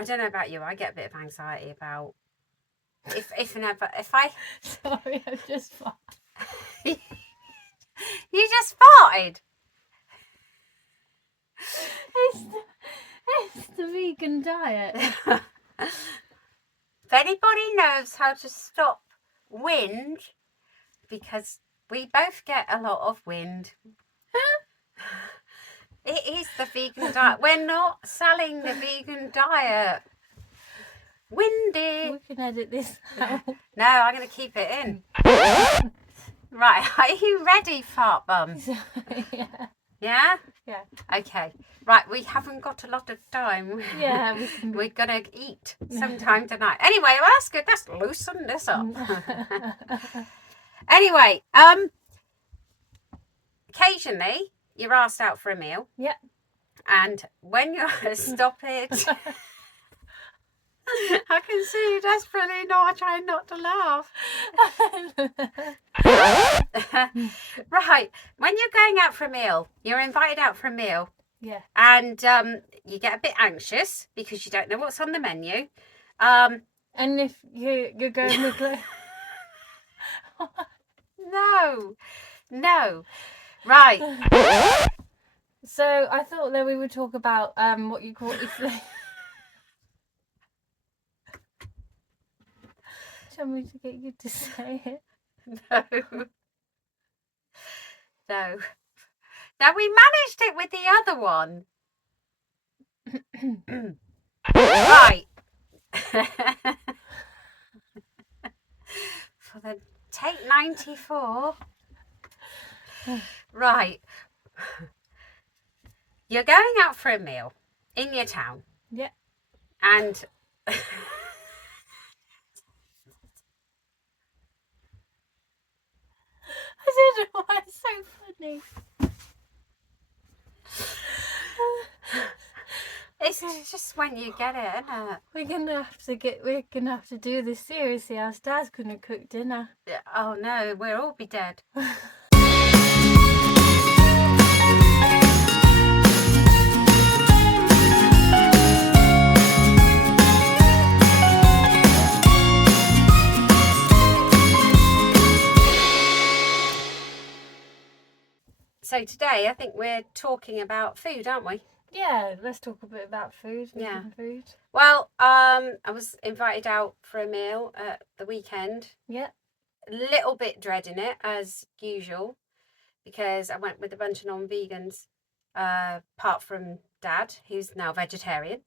I don't know about you. I get a bit of anxiety about if I. Sorry, I've just farted. You just farted. It's the vegan diet. If anybody knows how to stop wind, because we both get a lot of wind. It is the vegan diet. We're not selling the vegan diet. Windy. We can edit this out. No, I'm going to keep it in. Right, are you ready, fart bum? Yeah. Yeah? Yeah. Okay. Right, we haven't got a lot of time. Yeah, We're going to eat sometime tonight. Anyway, well, that's good. Let's loosen this up. Anyway, occasionally you're asked out for a meal. Yeah. And when you're... Stop it. I can see you desperately not trying not to laugh. Right. When you're going out for a meal, you're invited out for a meal. Yeah. And you get a bit anxious because you don't know what's on the menu. And if you're going with No. Right. So I thought that we would talk about what you call if they... Do you want me to get you to say it? No. Now we managed it with the other one. Right. For the take 94. Right. You're going out for a meal in your town. Yeah. And I don't know why it's so funny. it's just when you get it, isn't it? We're gonna have to do this seriously. Our dad's gonna cook dinner. Oh no, we'll all be dead. So today I think we're talking about food, aren't we? Yeah, let's talk a bit about food. Yeah. Food. Well, I was invited out for a meal at the weekend. Yeah. A little bit dreading it as usual because I went with a bunch of non-vegans, apart from Dad, who's now vegetarian.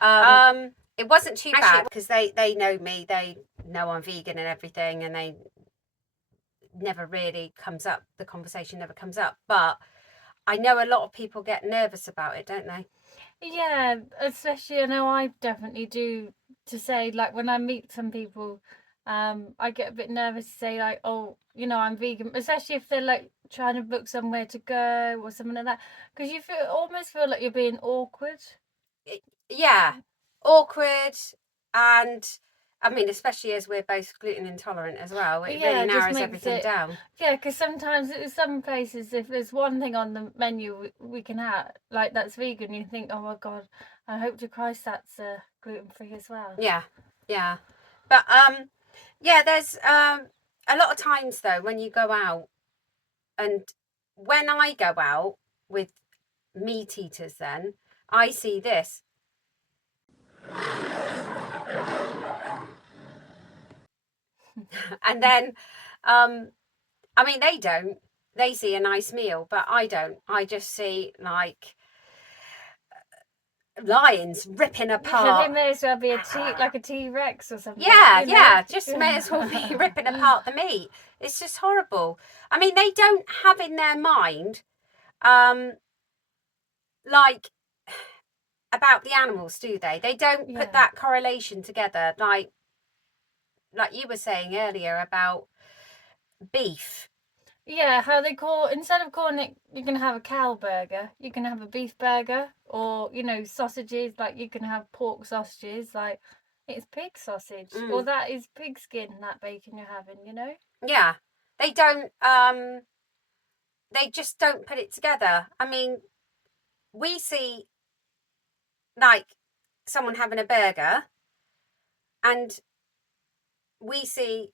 It wasn't too bad because they know me, they know I'm vegan and everything, and they never really comes up. The conversation never comes up, but I know a lot of people get nervous about it, don't they? Yeah, especially I know I definitely do. To say like when I meet some people, I get a bit nervous to say like, oh, you know, I'm vegan, especially if they're like trying to book somewhere to go or something like that, because you almost feel like you're being awkward. Yeah, awkward, and I mean, especially as we're both gluten intolerant as well, it really narrows everything down. Yeah, because sometimes in some places, if there's one thing on the menu we can have, like that's vegan, you think, oh my God, I hope to Christ that's gluten-free as well. Yeah. But yeah, there's a lot of times though when you go out, and when I go out with meat eaters, then I see this. And then, I mean, they don't. They see a nice meal, but I don't. I just see like lions ripping apart. They may as well be like a T-Rex or something. Yeah. Just may as well be ripping apart the meat. It's just horrible. I mean, they don't have in their mind, like about the animals, do they? They don't put that correlation together, like you were saying earlier about beef. Yeah, how they call, instead of calling it, you can have a cow burger, you can have a beef burger, or, you know, sausages, like you can have pork sausages, like it's pig sausage, or that is pig skin, that bacon you're having, you know? Yeah, they don't, they just don't put it together. I mean, we see like someone having a burger, and we see,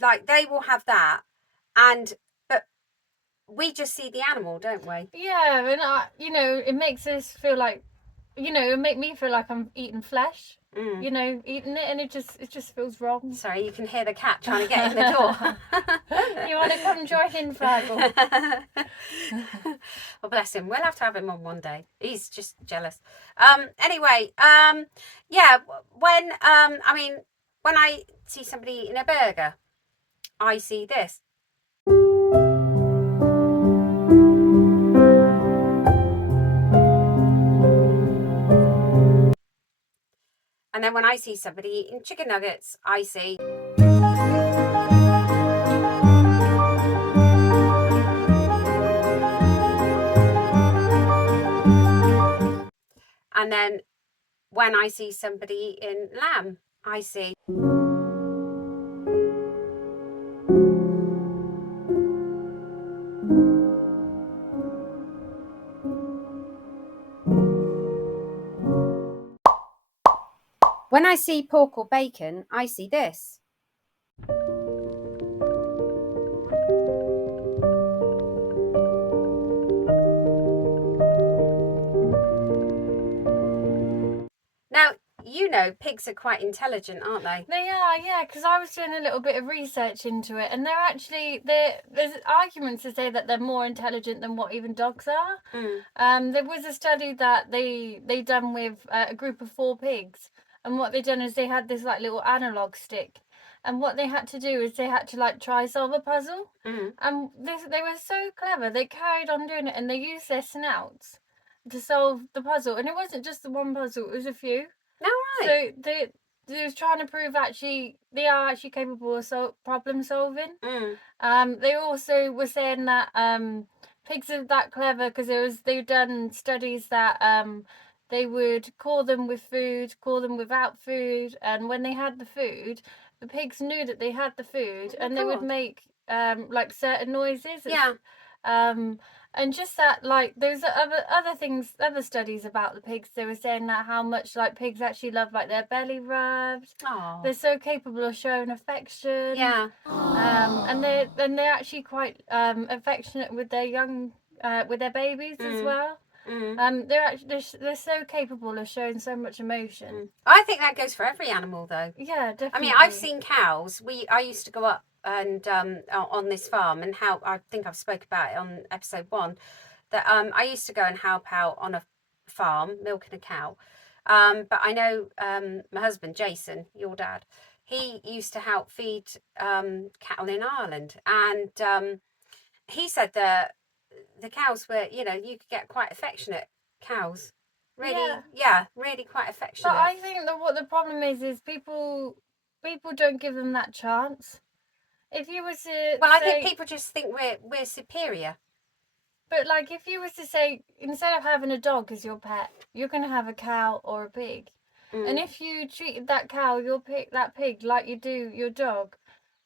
like, they will have that, but we just see the animal, don't we? Yeah, and it makes us feel like, it make me feel like I'm eating flesh. Eating it, and it just feels wrong. Sorry, you can hear the cat trying to get in the door. You want to come join in, Fraggle? Well, bless him. We'll have to have him on one day. He's just jealous. Anyway, yeah. When when I see somebody eating a burger, I see this. And then when I see somebody eating chicken nuggets, I see. And then when I see somebody eating lamb, I see. When I see pork or bacon, I see this. Now, pigs are quite intelligent, aren't they? They are, yeah, because I was doing a little bit of research into it, and there's arguments to say that they're more intelligent than what even dogs are. There was a study that they done with a group of 4 pigs, and what they done is they had this like little analog stick, and what they had to do is they had to like try solve a puzzle, and they were so clever. They carried on doing it, and they used their snouts to solve the puzzle, and it wasn't just the one puzzle; it was a few. No, right. So they was trying to prove they are actually capable of problem solving. They also were saying that pigs are that clever because they've done studies that they would call them with food, call them without food, and when they had the food, the pigs knew that they had the food, and they would make like certain noises. Yeah. And just that, like, there's other studies about the pigs. They were saying that how much like pigs actually love like their belly rubbed. Oh. They're so capable of showing affection. Yeah. And they're actually quite affectionate with their young with their babies as well. They're so capable of showing so much emotion. I think that goes for every animal, though. Yeah, definitely. I mean, I've seen cows. I used to go up and on this farm, and how I think I've spoke about it on episode 1, that I used to go and help out on a farm milking a cow. But I know my husband Jason, your dad, he used to help feed cattle in Ireland, and he said that the cows were, you could get quite affectionate cows. Really, really quite affectionate. But I think that what the problem is people don't give them that chance. If you were to I think people just think we're superior. But like, if you were to say, instead of having a dog as your pet, you're going to have a cow or a pig. And if you treated that cow, that pig, like you do your dog,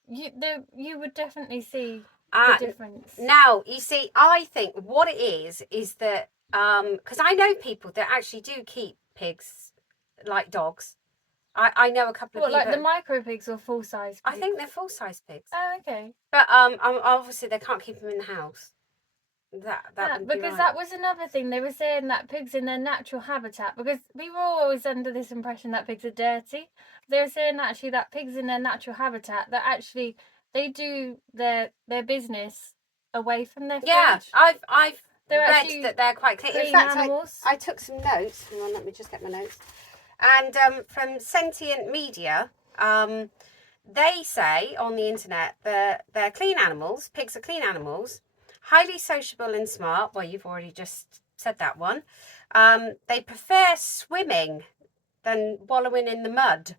you would definitely see the difference. Now, you see, I think what it is that, because I know people that actually do keep pigs like dogs. I know a couple of people. Like the micro pigs or full size pigs? I think they're full size pigs. Oh, okay. But obviously they can't keep them in the house. Because that was another thing. They were saying that pigs in their natural habitat, because we were always under this impression that pigs are dirty. They were saying actually that pigs in their natural habitat, that actually they do their business away from their food. Yeah, I've read that they're quite clean. In fact, I took some notes. Hang on, let me just get my notes. And from Sentient Media, they say on the internet that they're clean animals. Pigs are clean animals, highly sociable and smart. Well, you've already just said that one. They prefer swimming than wallowing in the mud,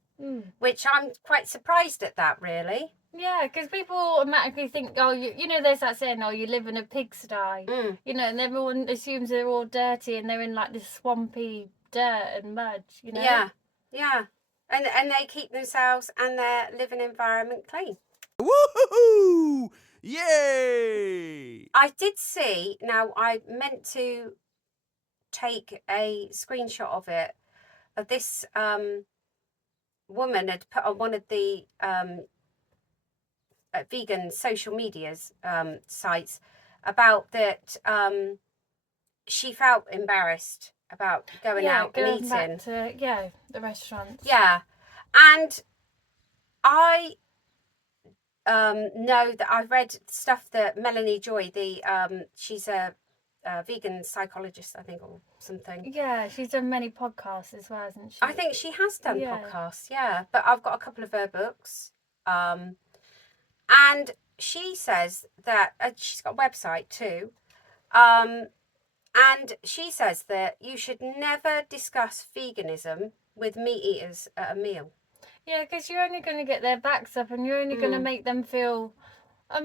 which I'm quite surprised at that, really. Yeah, because people automatically think, oh, there's that saying, oh, you live in a pigsty, and everyone assumes they're all dirty and they're in like this swampy dirt and mud, Yeah, and they keep themselves and their living environment clean. Woohoo! Yay! I did see. Now I meant to take a screenshot of it, of this woman had put on one of the vegan social medias sites about that she felt embarrassed about going out and going eating. back to the restaurants. Yeah, and I know that I've read stuff that Melanie Joy, she's a vegan psychologist, I think, or something. Yeah, she's done many podcasts as well, hasn't she? I think she has done Yeah. podcasts, yeah. But I've got a couple of her books. And she says that she's got a website too. And she says that you should never discuss veganism with meat eaters at a meal. Yeah, because you're only going to get their backs up and you're only going to make them feel, I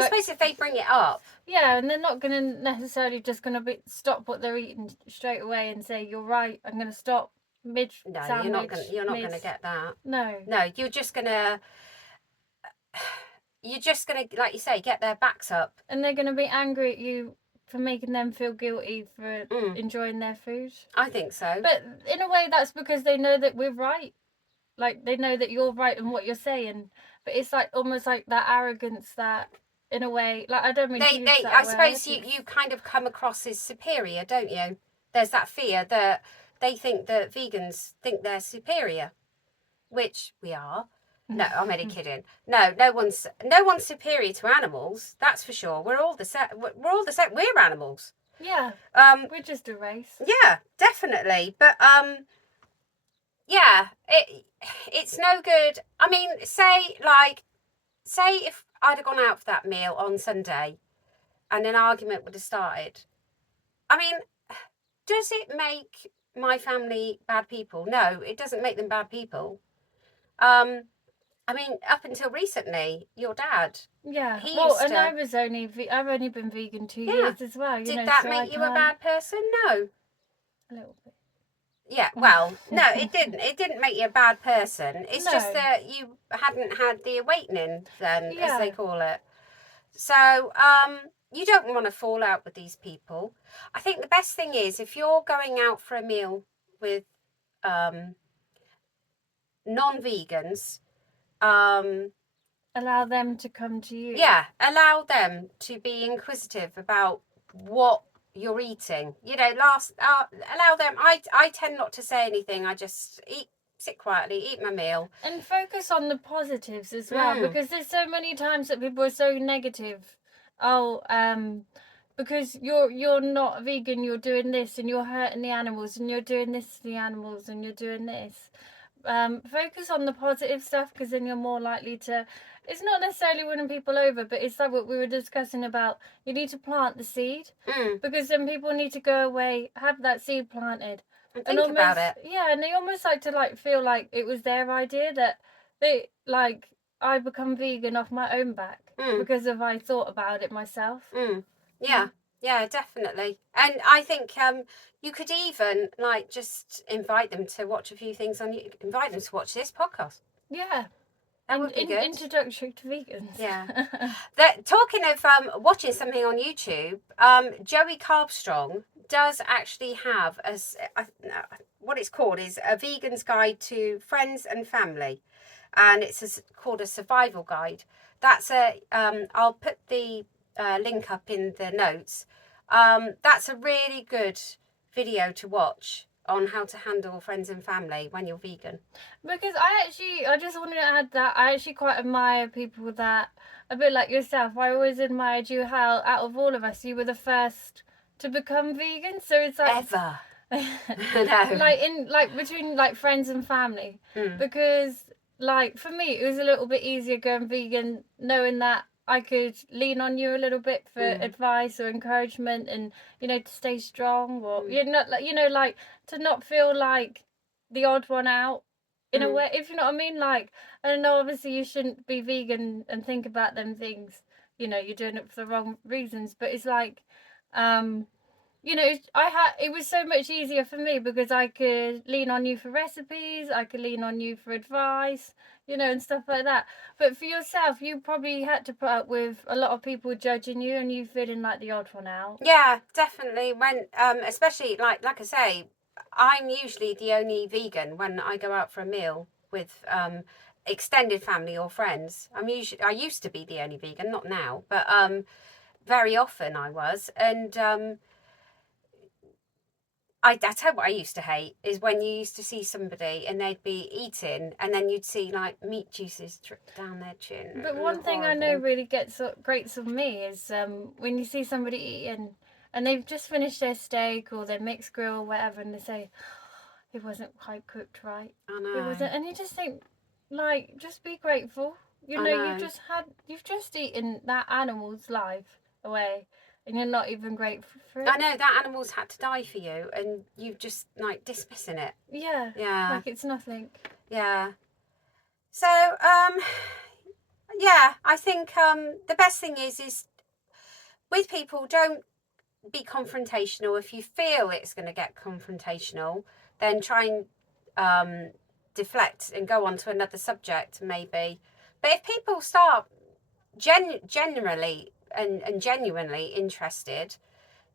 suppose if they bring it up. Yeah, and they're not going to necessarily just going to stop what they're eating straight away and say, you're right, I'm going to stop mid-sandwich. No, you're not going to get that. No. No, you're just going to, like you say, get their backs up. And they're going to be angry at you for making them feel guilty for enjoying their food. I think so. But in a way, that's because they know that we're right. Like, they know that you're right in what you're saying. But it's like almost like that arrogance that, in a way, like, I don't mean to use that I word. suppose you kind of come across as superior, don't you? There's that fear that they think that vegans think they're superior, which we are. No, I'm only kidding. No one's superior to animals. That's for sure. We're all the same. We're animals. Yeah. We're just a race. Yeah, definitely. But yeah, it's no good. I mean, say if I'd have gone out for that meal on Sunday, and an argument would have started. I mean, does it make my family bad people? No, it doesn't make them bad people. I mean, up until recently, your dad. Yeah. I've only been vegan 2 years as well. Did that make you a bad person? No. A little bit. Yeah, well, no, it didn't. It didn't make you a bad person. It's just that you hadn't had the awakening then, as they call it. So, you don't want to fall out with these people. I think the best thing is if you're going out for a meal with non-vegans, allow them to come to you. Yeah, allow them to be inquisitive about what you're eating. You know, allow them. I tend not to say anything. I just sit quietly, eat my meal, and focus on the positives as well, because there's so many times that people are so negative. Because you're not vegan, you're doing this and you're hurting the animals and you're doing this to the animals and you're doing this. Focus on the positive stuff, because then you're more likely to, it's not necessarily winning people over, but it's like what we were discussing about, you need to plant the seed, because then people need to go away, have that seed planted and think about it. Yeah, and they almost like to feel like it was their idea, that they I become vegan off my own back because I thought about it myself. Yeah, definitely. And I think you could even just invite them to watch a few things invite them to watch this podcast. Yeah. That would be good. Introductory to vegans. Yeah. Talking of watching something on YouTube, Joey Carbstrong does actually have what it's called is A Vegan's Guide to Friends and Family. And it's called a survival guide. That's I'll put the link up in the notes. That's a really good video to watch on how to handle friends and family when you're vegan. Because I just wanted to add that I actually quite admire people that, a bit like yourself, I always admired you how out of all of us you were the first to become vegan. So it's like ever. No. Between friends and family. Because for me it was a little bit easier going vegan, knowing that I could lean on you a little bit for advice or encouragement, and to stay strong, or to not feel like the odd one out in a way, if you know what I mean. I don't know, obviously you shouldn't be vegan and think about them things, you're doing it for the wrong reasons, but it's it was so much easier for me because I could lean on you for recipes, I could lean on you for advice, and stuff like that. But for yourself, you probably had to put up with a lot of people judging you and you feeling like the odd one out. Yeah, definitely. When especially like I say, I'm usually the only vegan when I go out for a meal with extended family or friends. I used to be the only vegan, not now, but very often I was. And I tell you what I used to hate is when you used to see somebody and they'd be eating and then you'd see like meat juices drip down their chin. But one thing I know Horrible. really grates on me is when you see somebody eating and they've just finished their steak or their mixed grill or whatever, and they say it wasn't quite cooked right. I It know. wasn't, and you just think, like, just be grateful. You I know, know. you've just eaten that animal's life away, and you're not even grateful for it. I know that animal's had to die for you and you just like dismissing it. Yeah. Yeah. Like it's nothing. Yeah. So, yeah, I think the best thing is with people, don't be confrontational. If you feel it's going to get confrontational, then try and deflect and go on to another subject, maybe. But if people start generally and genuinely interested,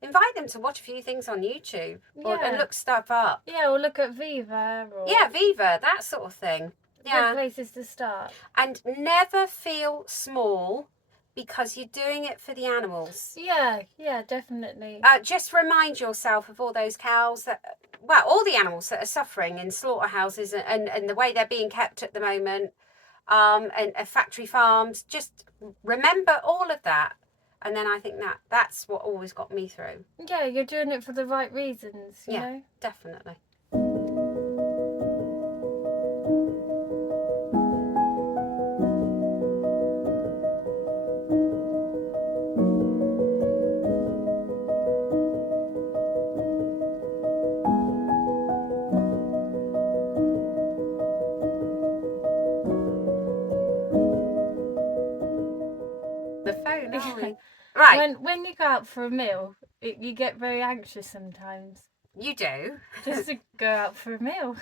invite them to watch a few things on YouTube and Yeah. look stuff up. Yeah, or look at Viva or Yeah, Viva, that sort of thing. good Yeah. places to start. And never feel small because you're doing it for the animals. Yeah, definitely. Just remind yourself of all those cows that, well, all the animals that are suffering in slaughterhouses and the way they're being kept at the moment, and factory farms. Just remember all of that. And then I think that's what always got me through. Yeah, you're doing it for the right reasons, you Yeah. know? Definitely. The phone, aren't we? Right. When you go out for a meal, you get very anxious sometimes. You do. Just to go out for a meal.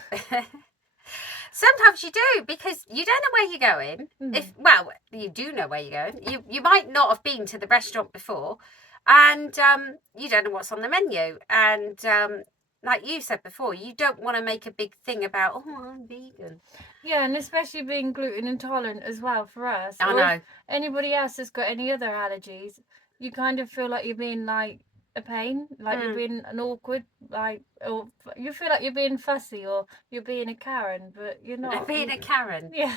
Sometimes you do, because you don't know where you're going. Well, you do know where you're going. You might not have been to the restaurant before, and you don't know what's on the menu. And like you said before, you don't want to make a big thing about, oh, I'm vegan. Yeah, and especially being gluten intolerant as well for us. I Or know. if anybody else has got any other allergies, you kind of feel like you're being like a pain, like you're being an awkward, like, or you feel like you're being fussy or you're being a Karen, but you're not. Being a Karen. Yeah.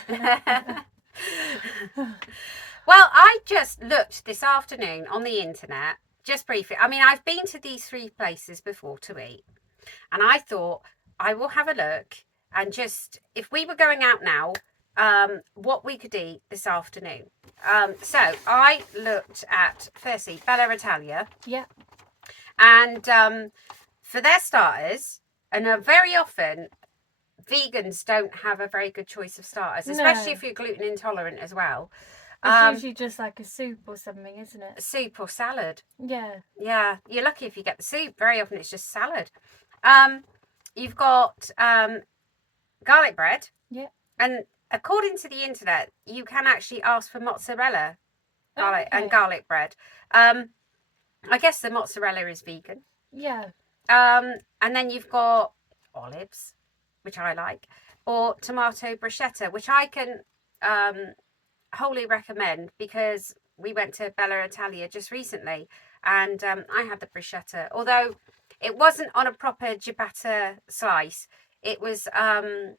Well, I just looked this afternoon on the internet, just briefly. I mean, I've been to these 3 places before to eat, and I thought I will have a look and just, if we were going out now, what we could eat this afternoon. So I looked at, firstly, Bella Italia. Yeah. And for their starters, and very often vegans don't have a very good choice of starters, especially No. if you're gluten intolerant as well. It's usually just like a soup or something, isn't it? Soup or salad. Yeah. Yeah, you're lucky if you get the soup. Very often it's just salad. You've got garlic bread. Yeah. And according to the internet, you can actually ask for mozzarella and Okay. garlic bread. I guess the mozzarella is vegan. Yeah. And then you've got olives, which I like, or tomato bruschetta, which I can wholly recommend, because we went to Bella Italia just recently and I had the bruschetta, although it wasn't on a proper ciabatta slice. It was like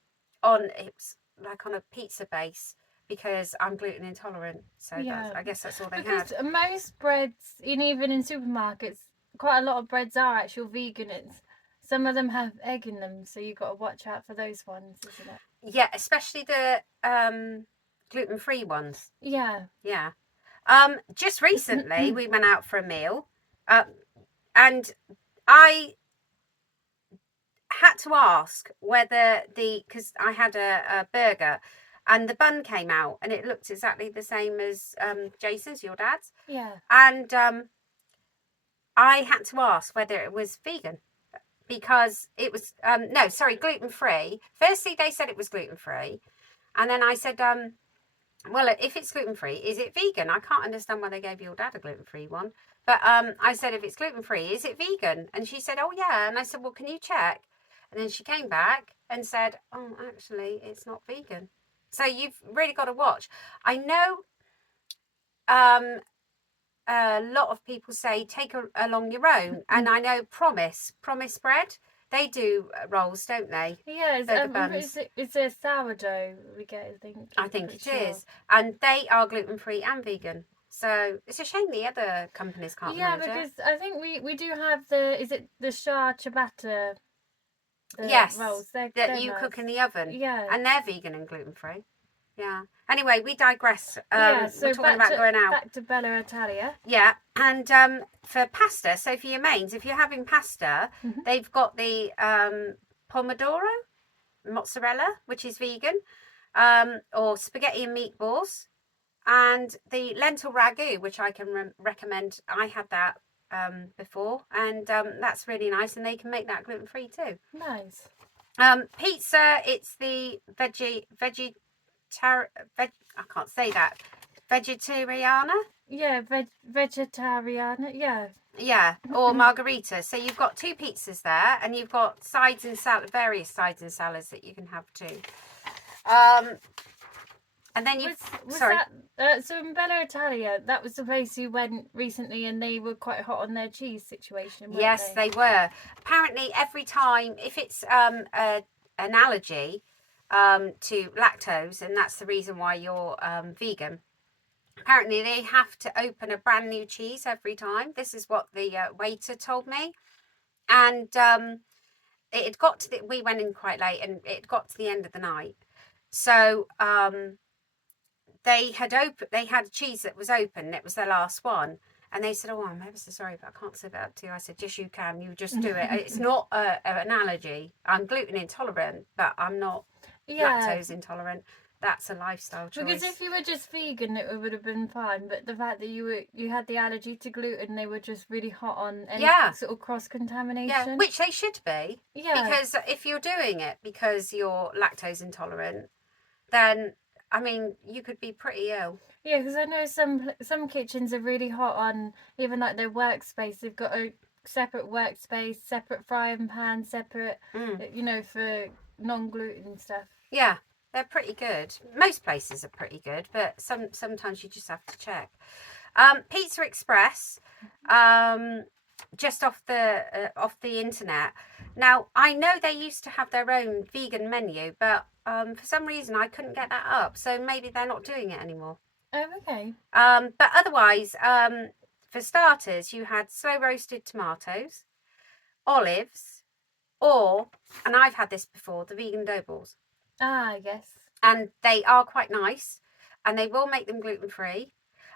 on a pizza base, because I'm gluten intolerant. So Yeah. I guess that's all they Because had. most breads, even in supermarkets, quite a lot of breads are actual vegan. Some of them have egg in them, so you've got to watch out for those ones, isn't it? Yeah, especially the gluten-free ones. Yeah. Yeah. Just recently we went out for a meal, and I had to ask whether because I had a burger and the bun came out and it looked exactly the same as Jason's, your dad's. Yeah. And I had to ask whether it was vegan, because it was gluten-free. Firstly, they said it was gluten-free, and then I said, well, if it's gluten-free, is it vegan? I can't understand why they gave your dad a gluten-free one. But I said, if it's gluten-free, is it vegan? And she said, oh, yeah. And I said, well, can you check? And then she came back and said, oh, actually, it's not vegan. So you've really got to watch. I know a lot of people say take along your own. And I know Promise Bread, they do rolls, don't they? Yeah, Burger buns. it's a sourdough we get, I think. I think it is. And they are gluten-free and vegan. So it's a shame the other companies can't manage because it. I think we do have is it the shah ciabatta? Yes, rolls. They're you nice. cook in the oven. Yeah. And they're vegan and gluten-free. Yeah. Anyway, we digress. So we're talking about going out. Back to Bella Italia. Yeah, and for pasta, so for your mains, if you're having pasta, they've got the pomodoro mozzarella, which is vegan, or spaghetti and meatballs, and the lentil ragu, which I can recommend. I had that before, and that's really nice, and they can make that gluten-free too. Nice. Pizza, it's the I can't say that. Vegetariana? Yeah, vegetariana. Yeah. Yeah, or margarita. So you've got 2 pizzas there, and you've got sides and various sides and salads that you can have too. And then you sorry. So in Bella Italia, that was the place you went recently, and they were quite hot on their cheese situation. Weren't Yes, they were. Apparently, every time if it's an allergy to lactose, and that's the reason why you're vegan. Apparently, they have to open a brand new cheese every time. This is what the waiter told me. And it had got to we went in quite late, and it got to the end of the night. So they had a cheese that was open. It was their last one. And they said, oh, I'm ever so sorry, but I can't say that to you. I said, yes, you can. You just do it. It's not an allergy. I'm gluten intolerant, but I'm not lactose intolerant. That's a lifestyle choice. Because if you were just vegan, it would have been fine. But the fact that you had the allergy to gluten, they were just really hot on any sort of cross contamination. Yeah, which they should be. Yeah. Because if you're doing it because you're lactose intolerant, then I mean you could be pretty ill. Yeah, because I know some kitchens are really hot on even like their workspace. They've got a separate workspace, separate frying pan, separate, for non-gluten stuff. Yeah. They're pretty good. Most places are pretty good, but sometimes you just have to check. Pizza Express, just off the internet. Now I know they used to have their own vegan menu, but for some reason I couldn't get that up. So maybe they're not doing it anymore. Oh, okay. But otherwise, for starters, you had slow roasted tomatoes, olives, and I've had this before, the vegan dough balls. Ah, yes. And they are quite nice, and they will make them gluten-free.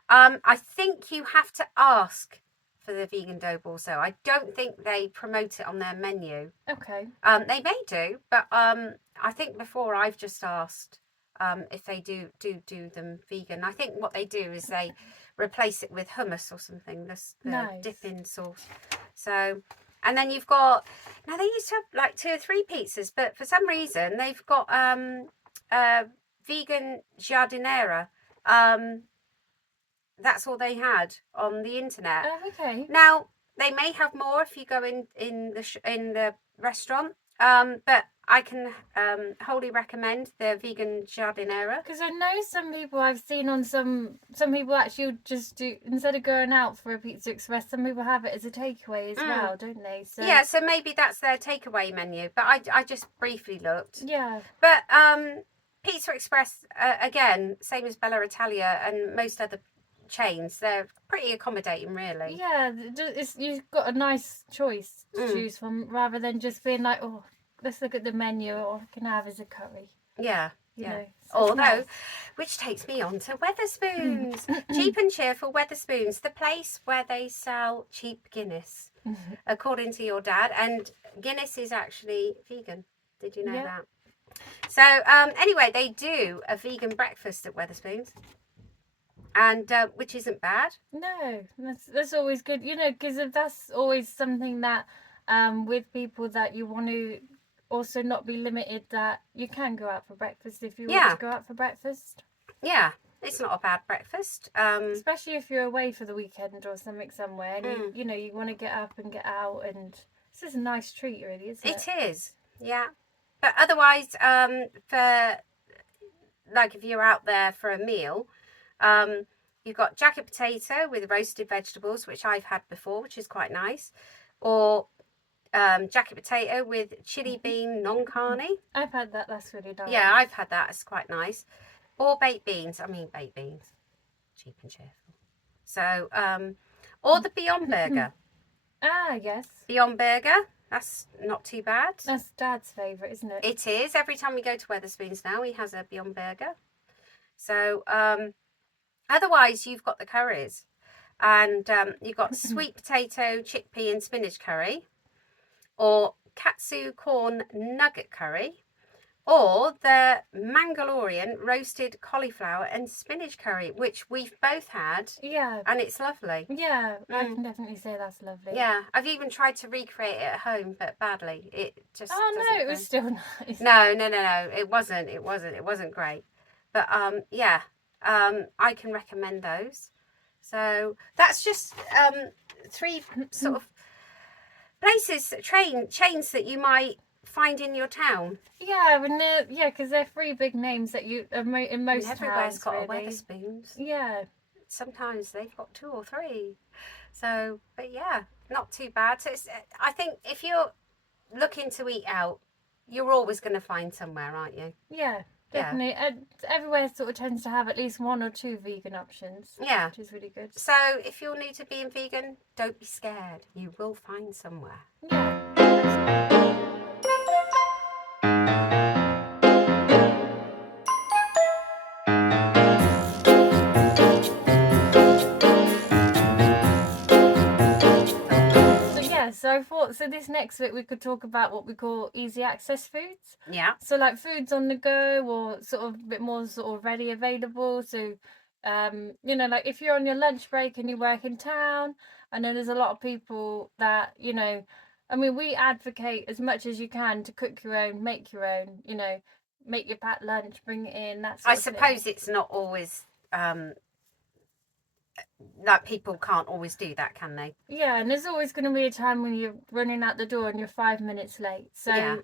I think you have to ask for the vegan dough balls, though. I don't think they promote it on their menu. Okay. They may do, but I think before I've just asked if they do them vegan. I think what they do is they replace it with hummus or something, the dipping sauce. So... And then you've got, now they used to have like 2 or 3 pizzas, but for some reason they've got vegan giardiniera. That's all they had on the internet. Oh, okay. Now they may have more if you go in the restaurant, but I can wholly recommend the vegan giardiniera. Because I know some people I've seen on some people actually just do, instead of going out for a Pizza Express, some people have it as a takeaway as well, don't they? So yeah, so maybe that's their takeaway menu. But I just briefly looked. Yeah. But Pizza Express again, same as Bella Italia and most other chains, they're pretty accommodating, really. Yeah, you've got a nice choice to choose from, rather than just being like, oh, let's look at the menu, or I can have as a curry. Yeah. You know, so Although, nice. which takes me on to Wetherspoons. Cheap and cheerful Wetherspoons, the place where they sell cheap Guinness, according to your dad. And Guinness is actually vegan. Did you know that? So anyway, they do a vegan breakfast at Wetherspoons, and which isn't bad. No, that's always good. Because that's always something that with people that you want to also not be limited, that you can go out for breakfast if you want to go out for breakfast. Yeah, it's not a bad breakfast. Especially if you're away for the weekend or something somewhere, and you want to get up and get out, and this is a nice treat, really, isn't it? It is. Yeah. But otherwise, for like if you're out there for a meal, you've got jacket potato with roasted vegetables, which I've had before, which is quite nice, or jacket potato with chili bean non carne. I've had that. That's really nice. Yeah, I've had that. It's quite nice. Or baked beans. I mean, baked beans, cheap and cheerful. So, or the Beyond Burger. Ah, yes. Beyond Burger. That's not too bad. That's Dad's favourite, isn't it? It is. Every time we go to Wetherspoons now, he has a Beyond Burger. So, otherwise, you've got the curries. And you've got sweet potato, chickpea and spinach curry. Or katsu corn nugget curry. Or the Mangalorean roasted cauliflower and spinach curry, which we've both had. Yeah. And it's lovely. Yeah, I can definitely say that's lovely. Yeah, I've even tried to recreate it at home, but badly. It just Oh no, it was go. still nice. No, it wasn't great. But I can recommend those. So that's just 3 sort of places, chains that you might find in your town. Yeah, and because they're 3 big names that you in most And everywhere's towns, got really. a Wetherspoons. Yeah. Sometimes they've got 2 or 3. So, but yeah, not too bad. So I think if you're looking to eat out, you're always going to find somewhere, aren't you? Yeah, definitely. Everywhere sort of tends to have at least 1 or 2 vegan options. Yeah. Which is really good. So if you're new to being vegan, don't be scared. You will find somewhere. Yeah. So I thought, this next week we could talk about what we call easy access foods. Yeah. So like foods on the go or sort of a bit more sort of ready available. So, like if you're on your lunch break and you work in town, I know there's a lot of people that, we advocate as much as you can to cook your own, make your own, make your packed lunch, bring it in, that sort I of thing. suppose it's not always like people can't always do that, can they? Yeah, and there's always going to be a time when you're running out the door and you're 5 minutes late. So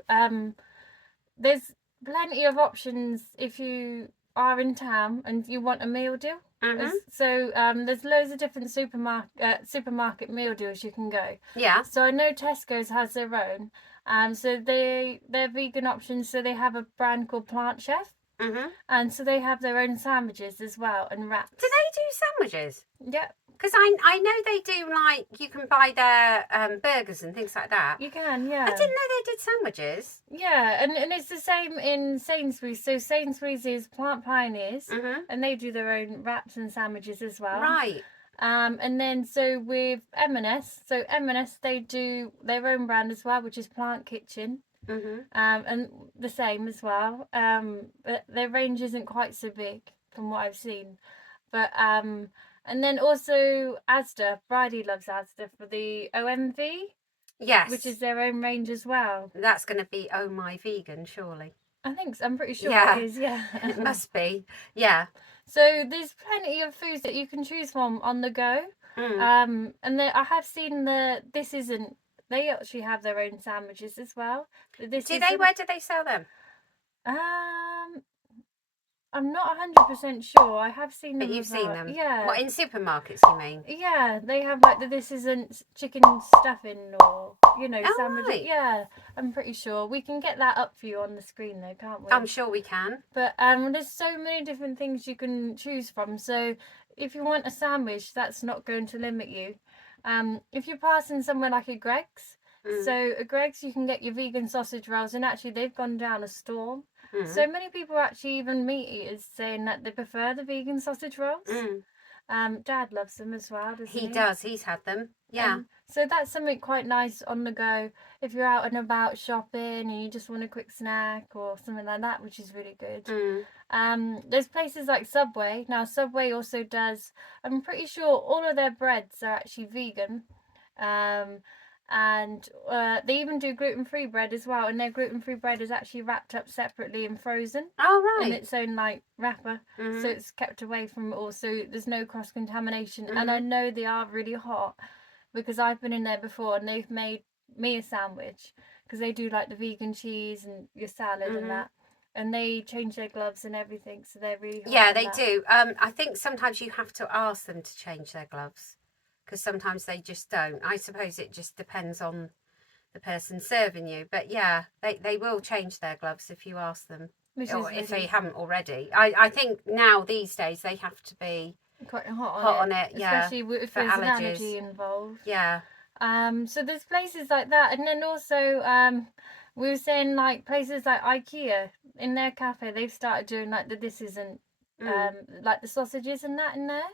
there's plenty of options if you are in town and you want a meal deal. Mm-hmm. So there's loads of different supermarket meal deals you can go. Yeah. So I know Tesco's has their own. So they're vegan options. So they have a brand called Plant Chef. Mm-hmm. And so they have their own sandwiches as well and wraps. Do they do sandwiches? Yeah. Because I know they do, like, you can buy their burgers and things like that. You can, yeah. I didn't know they did sandwiches. Yeah, and it's the same in Sainsbury's. So Sainsbury's is Plant Pioneers, and they do their own wraps and sandwiches as well. Right. And then so with M&S, they do their own brand as well, which is Plant Kitchen. And the same as well. But their range isn't quite so big from what I've seen. But and then also Asda. Bridie loves Asda for the OMV. Yes. Which is their own range as well. That's going to be Oh My Vegan, surely. I think so. I'm pretty sure Yeah. it is, yeah. It must be. Yeah. So there's plenty of foods that you can choose from on the go. Mm. And I have seen they actually have their own sandwiches as well. Where do they sell them? I'm not 100% sure. I have seen them. But you've seen them? Yeah. What, in supermarkets, you mean? Yeah, they have like the This Isn't Chicken Stuffing or, sandwiches. Right. Yeah, I'm pretty sure. We can get that up for you on the screen though, can't we? I'm sure we can. But there's so many different things you can choose from. So if you want a sandwich, that's not going to limit you. If you're passing somewhere like a Greggs, so at Greggs you can get your vegan sausage rolls, and actually they've gone down a storm. So many people actually, even meat eaters, saying that they prefer the vegan sausage rolls. Dad loves them as well, doesn't he? He does. He's had them. Yeah. So that's something quite nice on the go if you're out and about shopping and you just want a quick snack or something like that, which is really good. There's places like Subway. Now Subway also does, I'm pretty sure all of their breads are actually vegan. And they even do gluten-free bread as well, and their gluten-free bread is actually wrapped up separately and frozen. Oh, right. In its own like wrapper, so it's kept away from it all, so there's no cross-contamination. And I know they are really hot because I've been in there before and they've made me a sandwich because they do like the vegan cheese and your salad Mhm. and that, and they change their gloves and everything, so they're really hot Yeah, on they that. do. I think sometimes you have to ask them to change their gloves because sometimes they just don't. I suppose it just depends on the person serving you. But yeah, they will change their gloves if you ask them, Which or is if they really haven't already. I think now these days they have to be quite hot on hot it, on it, yeah, especially if for there's an allergies. allergy involved. Yeah. So there's places like that, and then also we were saying like places like IKEA in their cafe, they've started doing like the this isn't like the sausages and that in there.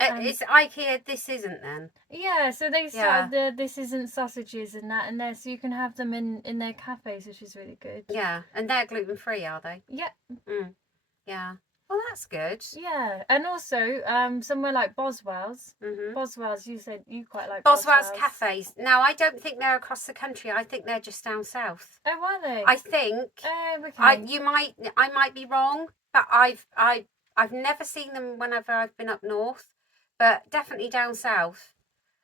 It's IKEA. This isn't then. Yeah, so they Yeah. started the this isn't sausages and that in there, so you can have them in their cafes, which is really good. Yeah, and they're gluten free, are they? Yeah, Yeah. Well, that's good. yeah, and also somewhere like Boswell's. Mhm. Boswell's, you said you quite like Boswell's cafes. Now, I don't think they're across the country. I think they're just down south. Oh, are they? I think. Oh, okay. I might be wrong, but I've never seen them whenever I've been up north, but definitely down south.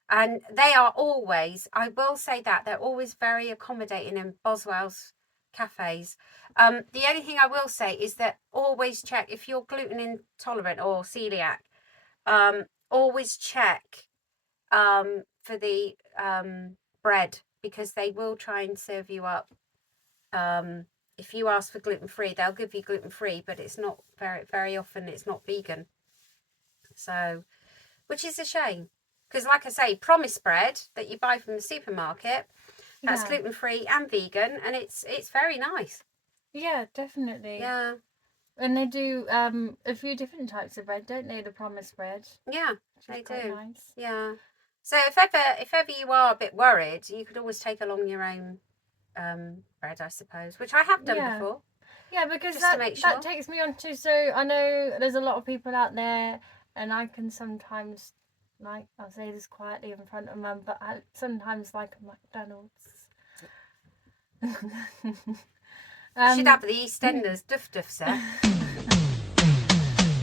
And they are always, I will say that, they're always very accommodating in Boswell's cafes. The only thing I will say is that always check if you're gluten intolerant or celiac. Always check for the bread, because they will try and serve you up. If you ask for gluten free, they'll give you gluten free, but it's not very often. It's not vegan. So, which is a shame, because like I say, Promise bread that you buy from the supermarket, that's Yeah. gluten free and vegan, and it's very nice. Yeah, definitely. Yeah, And they do a few different types of bread, don't they? The promise bread. yeah, Which they is quite do. nice. Yeah. So if ever you are a bit worried, you could always take along your own bread, I suppose, which I have done Yeah. before. Yeah, because Just to make sure. that takes me on to, so I know there's a lot of people out there, and I can sometimes, like, I'll say this quietly in front of Mum, but I sometimes like a McDonald's. Should have the EastEnders duff set.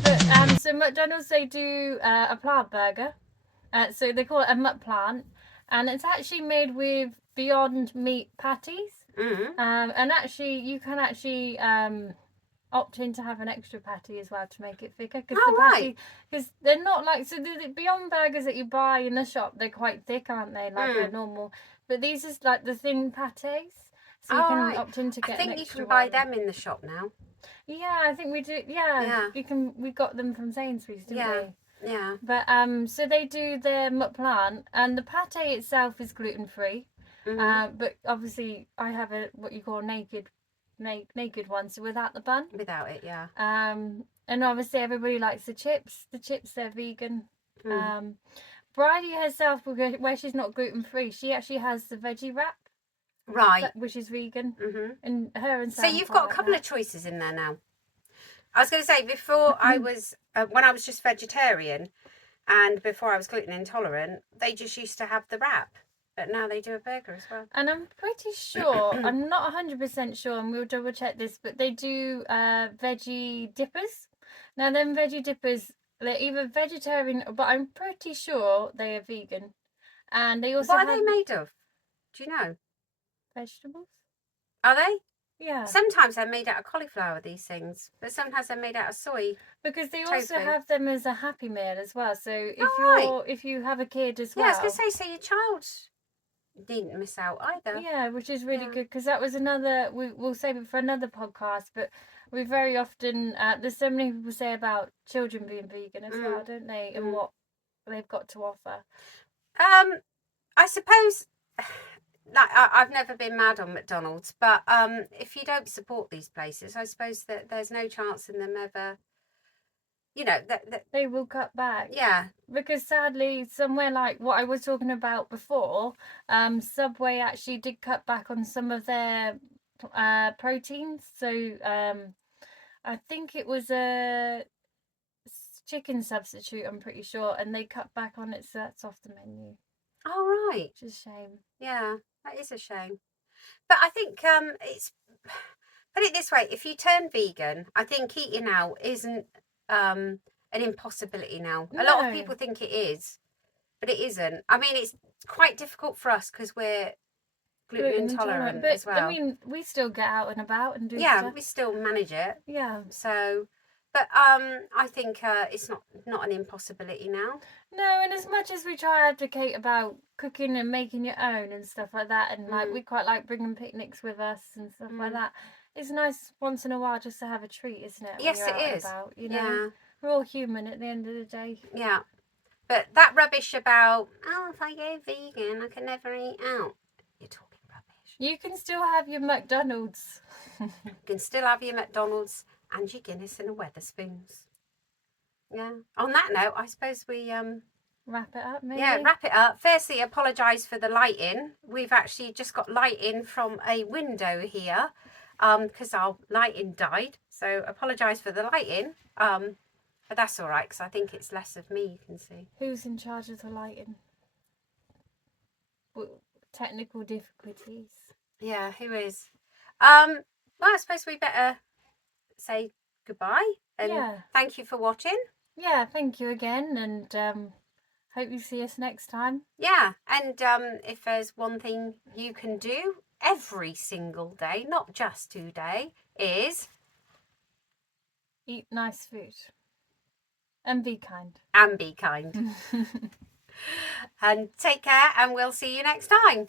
But so McDonald's, they do a plant burger, so they call it a McPlant, and it's actually made with Beyond Meat patties. Mm-hmm. And actually, you can actually opt in to have an extra patty as well to make it thicker, because Oh, the right. patty, because they're not like, so the Beyond burgers that you buy in the shop, they're quite thick, aren't they, like a normal, but these is like the thin patties, so you Oh, can right. opt in to I get think an you extra can buy one. them in the shop now. Yeah, I think we do. Yeah, Yeah. you can. We got them from Sainsbury's, didn't Yeah. we? Yeah. But so they do their McPlant, and the pate itself is gluten free. Mm-hmm. But obviously, I have a what you call naked one, so without the bun. Without it, yeah. And obviously everybody likes the chips. The chips, they're vegan. Mm. Bridie herself, where she's not gluten free, she actually has the veggie wrap, Right. which is vegan. Mm-hmm. And her and So Sam you've quite got a like couple that. of choices in there now. I was going to say, before I was, when I was just vegetarian, and before I was gluten intolerant, they just used to have the wrap, but now they do a burger as well. And I'm pretty sure, I'm not 100% sure, and we'll double check this, but they do veggie dippers. Now, them veggie dippers, they're either vegetarian, but I'm pretty sure they are vegan. And they also What have are they made of? Do you know? vegetables. Are they? Yeah. Sometimes they're made out of cauliflower, these things, but sometimes they're made out of soy. Because they also tofu. have them as a Happy Meal as well. So if Oh, if you have a kid as Yeah, well. I was going to say, so your child didn't miss out either. Yeah, which is really Yeah. good, because that was another, we'll save it for another podcast, but we very often, there's so many people say about children being vegan as well, don't they, and what they've got to offer. I suppose, like, I've never been mad on McDonald's, but if you don't support these places, I suppose that there's no chance in them ever, you know, that They will cut back. yeah. Because sadly, somewhere like what I was talking about before, Subway actually did cut back on some of their proteins. So I think it was a chicken substitute, I'm pretty sure, and they cut back on it, so that's off the menu, Oh, right. which is a shame. Yeah, that is a shame. But I think it's, put it this way, if you turn vegan, I think eating out isn't an impossibility now. A lot of No. people think it is, but it isn't. I mean, it's quite difficult for us because we're gluten intolerant as well. I mean, we still get out and about and do Yeah, stuff. we still manage it. Yeah. So, but I think it's not an impossibility now. No, and as much as we try to advocate about cooking and making your own and stuff like that, and like we quite like bringing picnics with us and stuff like that, it's nice once in a while just to have a treat, isn't it? Yes, when you're it out and is. About, you know, Yeah, we're all human at the end of the day. yeah. But that rubbish about, oh, if I go vegan, I can never eat out. You're talking rubbish. You can still have your McDonald's. You can still have your McDonald's and your Guinness and a Wetherspoons. Yeah. On that note, I suppose we Wrap it up, maybe. yeah, wrap it up. Firstly, apologise for the lighting. We've actually just got lighting from a window here, because our lighting died. So apologise for the lighting. But that's all right, because I think it's less of me you can see. Who's in charge of the lighting? Technical difficulties. Yeah, who is? Well, I suppose we better say goodbye and Yeah. thank you for watching. Yeah, thank you again, and hope you see us next time. Yeah, and if there's one thing you can do every single day, not just today, is Eat nice food. And be kind. and be kind. And take care, and we'll see you next time.